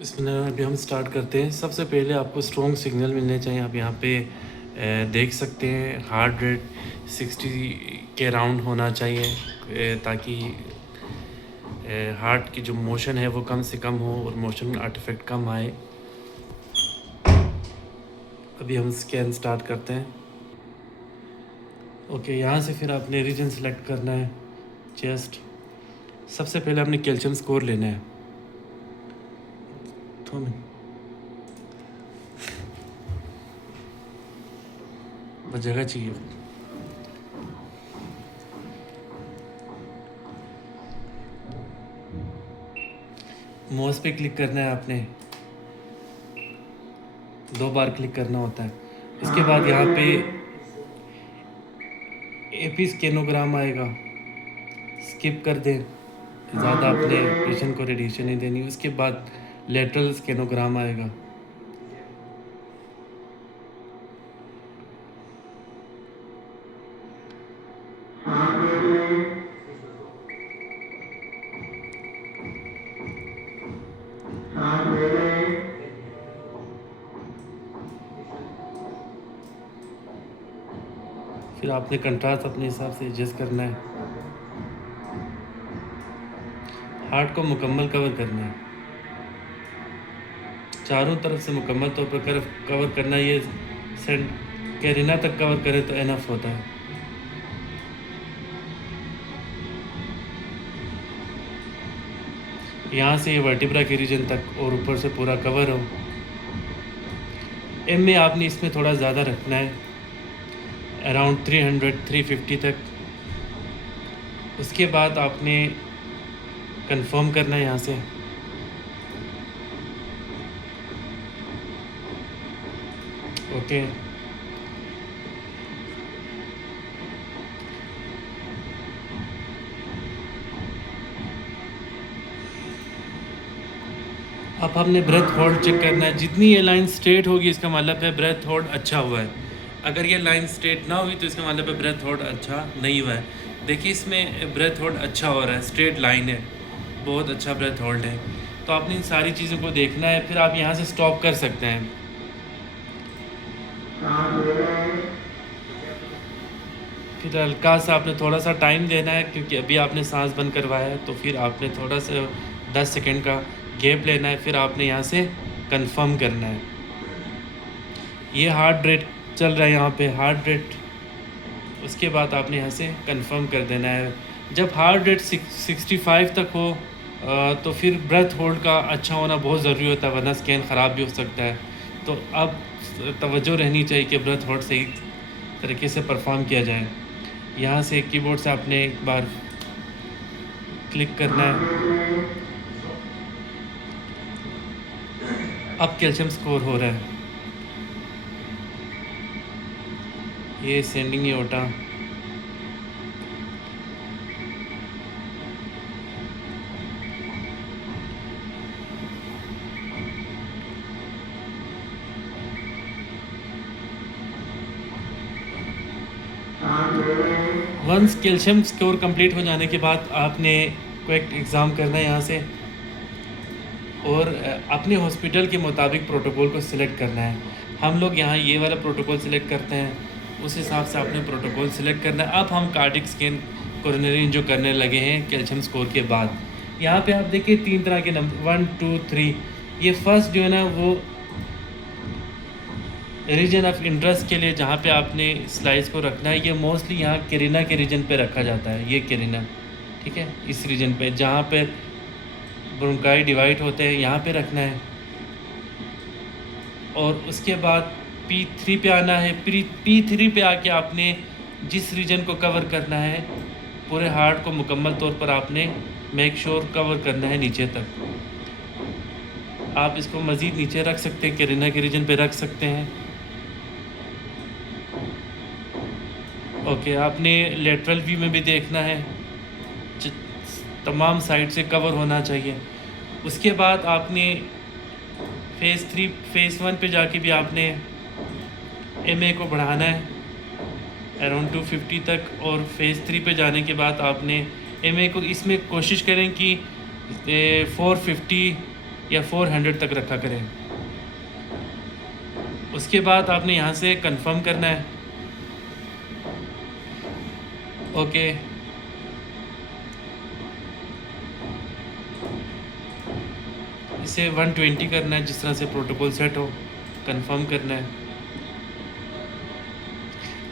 इसमें अभी हम स्टार्ट करते हैं। सबसे पहले आपको स्ट्रॉन्ग सिग्नल मिलने चाहिए। आप यहाँ पे देख सकते हैं हार्ट रेट 60 के अराउंड होना चाहिए ताकि हार्ट की जो मोशन है वो कम से कम हो और मोशन आर्टिफैक्ट कम आए। अभी हम स्कैन स्टार्ट करते हैं। ओके, यहाँ से फिर आपने रीजन सेलेक्ट करना है चेस्ट। सबसे पहले आपने कैल्शियम स्कोर लेना है। तो बस जगह चाहिए। माउस पे क्लिक करना है आपने, 2 बार क्लिक करना होता है। इसके बाद यहाँ पे एपी स्केनोग्राम आएगा, स्किप कर दें, ज़्यादा अपने पेशेंट को रेडिएशन नहीं देनी। उसके बाद लेटरल स्केनोग्राम आएगा। फिर आपने कंट्रास्ट अपने हिसाब से एडजस्ट करना है। हार्ट को मुकम्मल कवर करना है, चारों तरफ से मुकम्मल तौर पर कवर करना। ये सेंट कैरिना तक कवर करे तो एनफ होता है। यहाँ से ये वर्टिब्रा के रीजन तक और ऊपर से पूरा कवर हो। एम में आपने इसमें थोड़ा ज़्यादा रखना है, अराउंड 300-350 तक। उसके बाद आपने कंफर्म करना है यहाँ से। ओके, अब हमने ब्रेथ होल्ड चेक करना है। जितनी ये लाइन स्ट्रेट होगी इसका मतलब है ब्रेथ होल्ड अच्छा हुआ है। अगर ये लाइन स्ट्रेट ना हुई तो इसका मतलब है ब्रेथ होल्ड अच्छा नहीं हुआ है। देखिए इसमें ब्रेथ होल्ड अच्छा हो रहा है, स्ट्रेट लाइन है, बहुत अच्छा ब्रेथ होल्ड है। तो आपने इन सारी चीज़ों को देखना है। फिर आप यहाँ से स्टॉप कर सकते हैं। फिर हल्का सा आपने थोड़ा सा टाइम देना है, क्योंकि अभी आपने सांस बंद करवाया है, तो फिर आपने थोड़ा सा 10 सेकेंड का गैप लेना है। फिर आपने यहाँ से कंफर्म करना है। ये हार्ट रेट चल रहा है यहाँ पे, हार्ट रेट। उसके बाद आपने यहाँ से कंफर्म कर देना है। जब हार्ट रेट 65 तक हो तो फिर ब्रेथ होल्ड का अच्छा होना बहुत ज़रूरी होता है, वरना स्कैन ख़राब भी हो सकता है। तो अब तवज्जो रहनी चाहिए कि ब्रेथ होल्ड सही तरीके से परफॉर्म किया जाए। यहाँ से कीबोर्ड से आपने एक बार क्लिक करना है। अब कैल्शियम स्कोर हो रहा है, ये sending aorta. Once calcium score complete हो जाने के बाद आपने क्विक एग्ज़ाम करना है यहाँ से, और अपने हॉस्पिटल के मुताबिक प्रोटोकॉल को सिलेक्ट करना है। हम लोग यहाँ ये वाला प्रोटोकॉल सिलेक्ट करते हैं, उस हिसाब से आपने प्रोटोकॉल सिलेक्ट करना है। अब हम कार्डिक स्कैन कोरोनरी जो करने लगे हैं कैल्शियम स्कोर के बाद। यहाँ पे आप देखिए 3 तरह के नंबर 1 2 3। ये फर्स्ट जो है ना वो रीजन ऑफ इंटरेस्ट के लिए जहाँ पे आपने स्लाइस को रखना है। ये मोस्टली यहाँ कैरिना के रीजन पे रखा जाता है, ये कैरिना, ठीक है। इस रीजन पे जहाँ पे ब्रोंकाई डिवाइड होते हैं यहाँ पे रखना है। और उसके बाद P3 पे आना है। P3 पे आके आपने जिस रीजन को कवर करना है, पूरे हार्ट को मुकम्मल तौर पर आपने मेक श्योर कवर करना है नीचे तक। आप इसको मज़ीद नीचे रख सकते हैं, कैरिना के रीजन पे रख सकते हैं। ओके, आपने लेटरल व्यू में भी देखना है, तमाम साइड से कवर होना चाहिए। उसके बाद आपने फेज़ 1 पे जाके भी आपने MA को बढ़ाना है अराउंड 250 तक। और फेज़ 3 पे जाने के बाद आपने MA को इसमें कोशिश करें कि 450 या 400 तक रखा करें। उसके बाद आपने यहाँ से कंफर्म करना है। ओके, इसे 120 करना है, जिस तरह से प्रोटोकॉल सेट हो, कंफर्म करना है।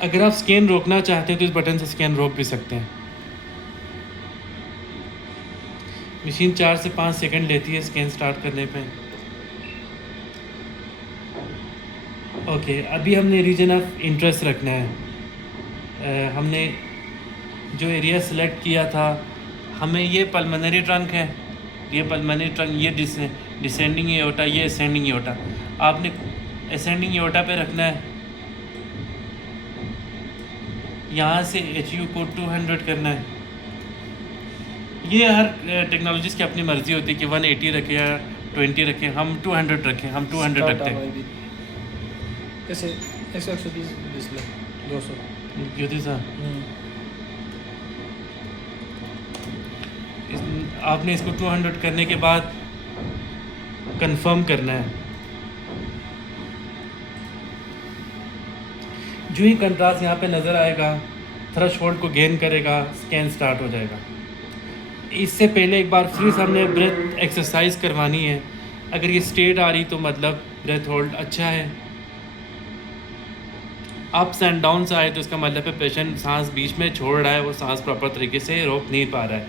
अगर आप स्कैन रोकना चाहते हैं तो इस बटन से स्कैन रोक भी सकते हैं। मशीन 4 से 5 सेकंड लेती है स्कैन स्टार्ट करने पे। ओके, अभी हमने रीजन ऑफ इंटरेस्ट रखना है। हमने जो एरिया सेलेक्ट किया था, हमें ये पल्मोनरी ट्रंक है, ये पल्मोनरी ट्रंक, ये डिसेंडिंग एओर्टा, ये असेंडिंग एओर्टा। आपने असेंडिंग एओर्टा पे रखना है। यहाँ से HU को 200 करना है। ये हर टेक्नोलॉजीज़ की अपनी मर्ज़ी होती है कि 180 रखें या 20 रखें। हम 200 रखें, हम 200 रखते हैं। ऐसे 120 डिस्प्ले 200 ज्योति साहब, आपने इसको 200 करने के बाद कंफर्म करना है। जो ही कंट्रास्ट यहाँ पे नज़र आएगा, थ्रेशोल्ड को गेन करेगा, स्कैन स्टार्ट हो जाएगा। इससे पहले एक बार फिर से हमने ब्रेथ एक्सरसाइज करवानी है। अगर ये स्टेट आ रही तो मतलब ब्रेथ होल्ड अच्छा है। अप्स एंड डाउन्स आए तो इसका मतलब है पेशेंट सांस बीच में छोड़ रहा है, वो सांस प्रॉपर तरीके से रोक नहीं पा रहा है।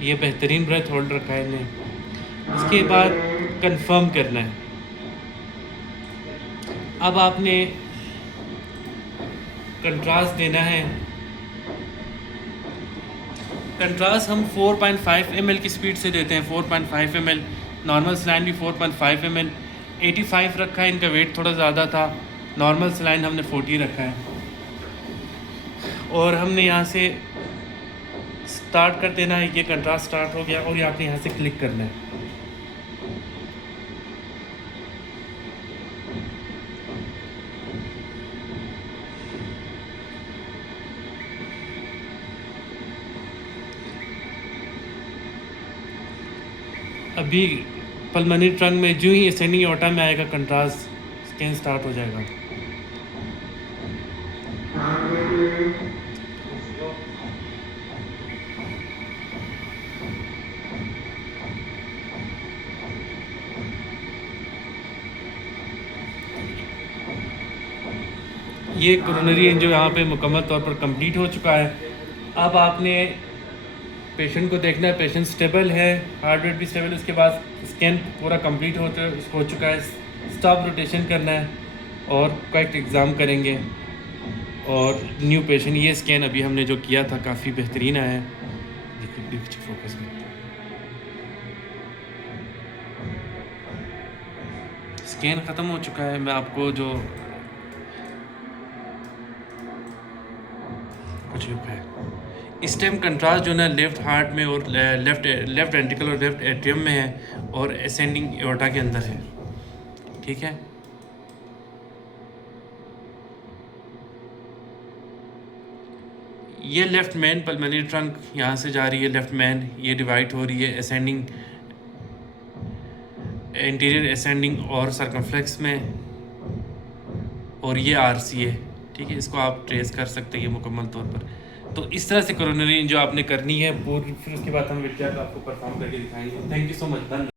ये बेहतरीन ब्रेथ होल्ड रखा है इन्हें। इसके बाद कंफर्म करना है। अब आपने कंट्रास्ट देना है। कंट्रास्ट हम 4.5 ml की स्पीड से देते हैं। 4.5 ml, नॉर्मल सलाइन भी 4.5 ml। 85 रखा है, इनका वेट थोड़ा ज़्यादा था। नॉर्मल सलाइन हमने 40 रखा है। और हमने यहाँ से स्टार्ट कर देना है। ये कंट्रास्ट स्टार्ट हो गया और ये आपने यहाँ से क्लिक करना है। अभी पल्मोनरी ट्रंक में जो ही असेंडिंग एओर्टा में आएगा कंट्रास्ट, स्कैन स्टार्ट हो जाएगा। ये कोरोनरी एंजियो यहाँ पे मुकम्मल तौर पर कंप्लीट हो चुका है। अब आपने पेशेंट को देखना है, पेशेंट स्टेबल है, हार्ट रेट भी स्टेबल है। उसके बाद स्कैन पूरा कंप्लीट हो चुका है। स्टॉप रोटेशन करना है और करेक्ट एग्ज़ाम करेंगे। और न्यू पेशेंट, ये स्कैन अभी हमने जो किया था काफ़ी बेहतरीन आया है। देखिए फोकस में स्कैन ख़त्म हो चुका है। मैं आपको जो कुछ है इस टाइम कंट्रास्ट जो ना लेफ़्ट हार्ट में और लेफ़्ट वेंट्रिकल और लेफ़्ट एट्रियम में है और असेंडिंग एओर्टा के अंदर है। ठीक है, ये लेफ़्ट मेन पल्मोनरी ट्रंक यहाँ से जा रही है, लेफ़्ट मेन ये डिवाइड हो रही है असेंडिंग, इंटीरियर असेंडिंग और सर्कमफ्लेक्स में, और ये RC है। ठीक है, इसको आप ट्रेस कर सकते हैं ये मुकम्मल तौर पर। तो इस तरह से कोरोनरी जो आपने करनी है पूरी, फिर उसके बाद हम विद्या आपको परफॉर्म करके दिखाएंगे। Thank you so much.